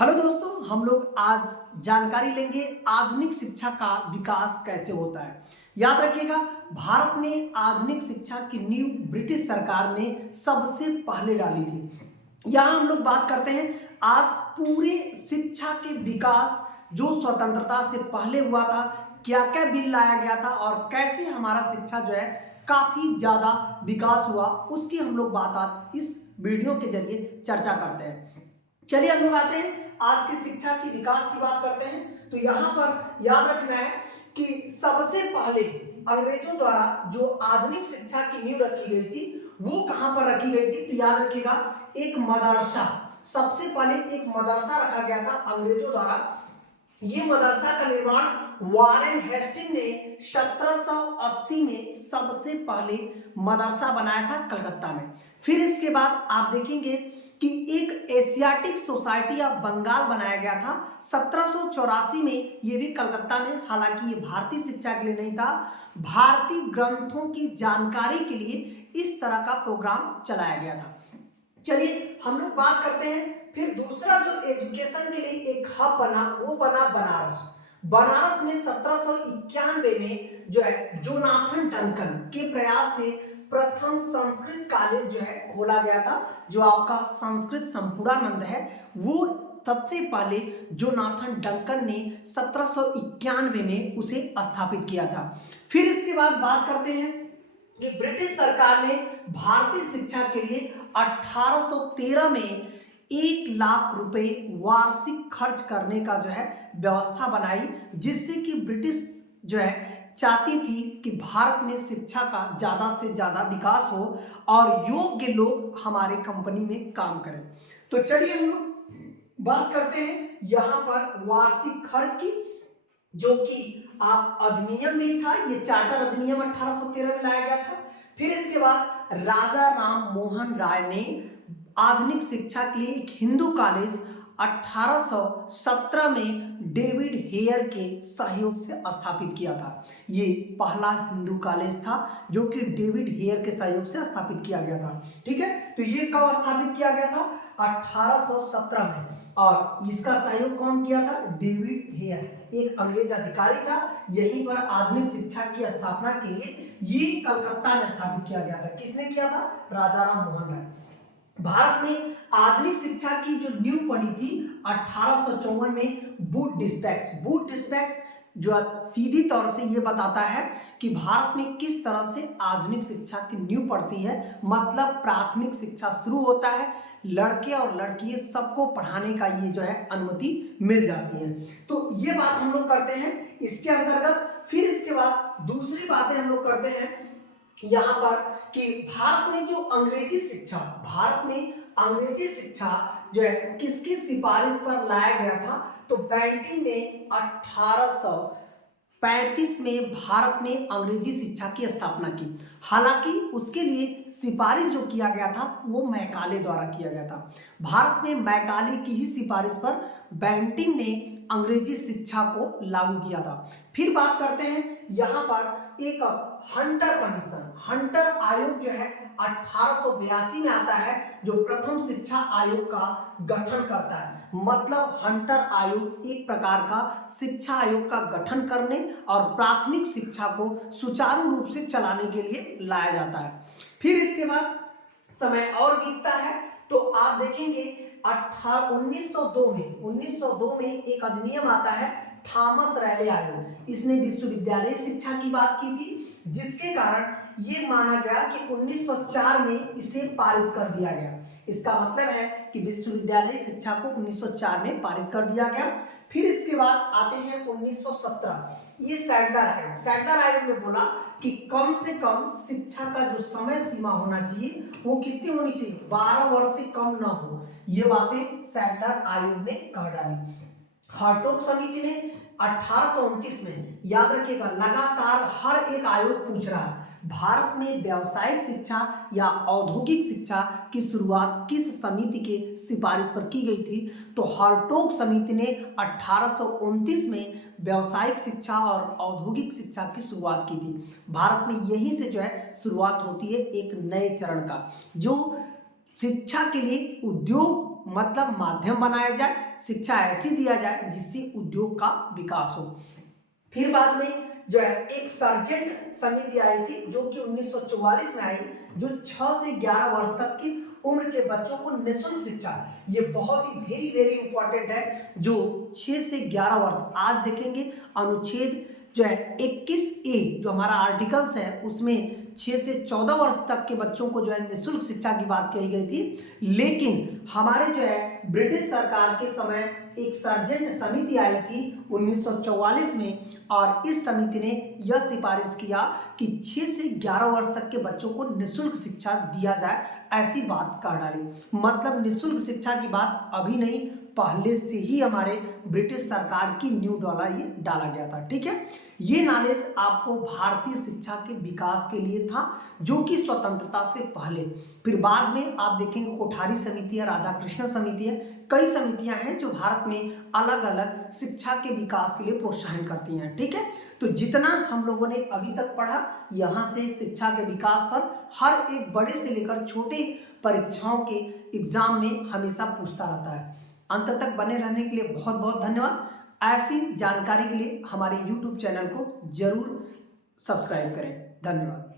Hello दोस्तों, हम लोग आज जानकारी लेंगे आधुनिक शिक्षा का विकास कैसे होता है। याद रखिएगा, भारत में आधुनिक शिक्षा की नींव ब्रिटिश सरकार ने सबसे पहले डाली थी। यहाँ हम लोग बात करते हैं आज पूरे शिक्षा के विकास जो स्वतंत्रता से पहले हुआ था, क्या क्या बिल लाया गया था और कैसे हमारा शिक्षा जो है काफी ज्यादा विकास हुआ, उसकी हम लोग बात आज इस वीडियो के जरिए चर्चा करते हैं। चलिए हम लोग आते हैं आज की शिक्षा की विकास की बात करते हैं। तो यहाँ पर याद रखना है कि सबसे पहले अंग्रेजों द्वारा जो आधुनिक शिक्षा की नींव रखी गई थी वो कहाँ पर रखी गई थी, तो याद रखिएगा एक मदरसा। सबसे पहले एक मदरसा रखा गया था अंग्रेजों द्वारा। ये मदरसा का निर्माण वारेन हेस्टिंग ने 1780 में सबसे पहले मदरसा बनाया था कलकत्ता में। फिर इसके बाद आप देखेंगे कि एक एशियाटिक सोसाइटी ऑफ बंगाल बनाया गया था 1784 में, ये भी कलकत्ता में। हालांकि ये भारतीय शिक्षा के लिए नहीं था, भारतीय ग्रंथों की जानकारी के लिए इस तरह का प्रोग्राम चलाया गया था। चलिए हम लोग बात करते हैं फिर दूसरा जो एजुकेशन के लिए एक हब बना वो बना बनारस। बनारस में 1791 में जो है जोनाथन डंकन के प्रयास से प्रथम संस्कृत कॉलेज जो है खोला गया था। जो आपका संस्कृत संपूर्णानंद है वो सबसे पहले जोनाथन डंकन ने 1791 में उसे स्थापित किया था। फिर इसके बाद बात करते हैं कि ब्रिटिश सरकार ने भारतीय शिक्षा के लिए 1813 में 1 लाख रुपए वार्षिक खर्च करने का जो है व्यवस्था बनाई, जिससे कि ब्रिटिश जो है चाहती थी कि भारत में शिक्षा का ज़्यादा से ज़्यादा विकास हो और योग्य लोग हमारे कंपनी में काम करें। तो चलिए हम लोग बात करते हैं यहाँ पर वार्षिक खर्च की, जो कि आप अधिनियम में था। ये चार्टर अधिनियम 1813 में लाया गया था। फिर इसके बाद राजा राम मोहन राय ने आधुनिक शिक्षा के लिए एक हिंदू कॉलेज 1817 में डेविड हेयर के सहयोग से स्थापित किया था। ये पहला हिंदू कॉलेज था जो कि डेविड हेयर के सहयोग से स्थापित किया गया था। ठीक है, तो ये कब स्थापित किया गया था? 1817 में। और इसका सहयोग कौन किया था? डेविड हेयर, एक अंग्रेज अधिकारी था। यहीं पर आधुनिक शिक्षा की स्थापना के लिए ये कलकत्ता में स्थापित किया गया था। किसने किया था? राजा राम मोहन राय। भारत में आधुनिक शिक्षा की जो नींव पड़ी थी 1854 में बूट डिस्पैच जो सीधी तौर से ये बताता है कि भारत में किस तरह से आधुनिक शिक्षा की नींव पड़ती है। मतलब प्राथमिक शिक्षा शुरू होता है, लड़के और लड़कियां सबको पढ़ाने का ये जो है अनुमति मिल जाती है। तो ये बात हम लोग करते हैं इसके अंतर्गत। फिर इसके बाद दूसरी बातें हम लोग करते हैं यहाँ पर कि भारत में जो भारत में अंग्रेजी शिक्षा जो है किसकी सिफारिश पर लाया गया था? तो बेंटिंक ने 1835 में भारत में अंग्रेजी शिक्षा की स्थापना की। हालांकि उसके लिए सिफारिश जो किया गया था वो मैकाले द्वारा किया गया था। भारत में मैकाले की ही सिफारिश पर बेंटिंक ने अंग्रेजी शिक्षा को लागू किया था। फिर बात करते हैं यहाँ पर एक हंटर आयोग जो है 1882 में आता है, जो प्रथम शिक्षा आयोग का गठन करता है। मतलब हंटर आयोग एक प्रकार का शिक्षा आयोग का गठन करने और प्राथमिक शिक्षा को सुचारू रूप से चलाने के लिए लाया जाता है। फिर इसके बाद समय और बीतता है तो आप देखेंगे 1902 में एक अधिनियम आता है, थॉमस रैले आयोग। इसने विश्वविद्यालय शिक्षा की बात की थी, जिसके कारण ये माना गया कि 1904 में इसे पारित कर दिया गया। इसका मतलब है कि विश्वविद्यालय शिक्षा को 1904 में पारित कर दिया गया। फिर इसके बाद आते हैं 1917, ये सैडलर आयोग ने बोला कि कम से कम शिक्षा का जो समय सीमा होना चाहिए वो कितनी होनी चाहिए? 12 वर्ष से कम ना हो। ये बातें सैडलर आयोग ने कह डाली। हार्टोग समिति ने 1829 में, याद रखिएगा लगातार हर एक आयोग पूछ रहा है, भारत में व्यावसायिक शिक्षा या औद्योगिक शिक्षा की शुरुआत किस समिति के सिफारिश पर की गई थी? तो हार्टोग समिति ने 1829 में व्यावसायिक शिक्षा और औद्योगिक शिक्षा की शुरुआत की थी। भारत में यहीं से जो है शुरुआत होती है एक नए चरण का, जो शिक्षा के लिए उद्योग मतलब माध्यम बनाया जाए, शिक्षा ऐसी दिया जाए जिससे उद्योग का विकास हो। फिर बाद में जो है एक सर्जेंट समिति आई थी जो कि 1944 में आई, जो 6 से 11 वर्ष तक की उम्र के बच्चों को निःशुल्क शिक्षा, ये बहुत ही वेरी वेरी इंपॉर्टेंट है, जो 6 से 11 वर्ष, आज देखेंगे अनुच्छेद जो है 21A जो हमारा आर्टिकल्स है उसमें 6 से 14 वर्ष तक के बच्चों को जो है निःशुल्क शिक्षा की बात कही गई थी। लेकिन हमारे जो है ब्रिटिश सरकार के समय एक सर्जेंट समिति आई थी 1944 में, और इस समिति ने यह सिफारिश किया कि 6 से 11 वर्ष तक के बच्चों को निःशुल्क शिक्षा दिया जाए, ऐसी बात कर डाली। मतलब निःशुल्क शिक्षा की बात अभी नहीं, पहले से ही हमारे ब्रिटिश सरकार की न्यू डॉला ये डाला गया था। ठीक है, ये नॉलेज आपको भारतीय शिक्षा के विकास के लिए था, जो कि स्वतंत्रता से पहले। फिर बाद में आप देखेंगे कोठारी समिति है, राधाकृष्ण समिति है, कई समितियां हैं जो भारत में अलग अलग शिक्षा के विकास के लिए प्रोत्साहन करती हैं। ठीक है, तो जितना हम लोगों ने अभी तक पढ़ा, यहाँ से शिक्षा के विकास पर हर एक बड़े से लेकर छोटे परीक्षाओं के एग्जाम में हमेशा पूछता रहता है। अंत तक बने रहने के लिए बहुत बहुत धन्यवाद। ऐसी जानकारी के लिए हमारे YouTube चैनल को जरूर सब्सक्राइब करें। धन्यवाद।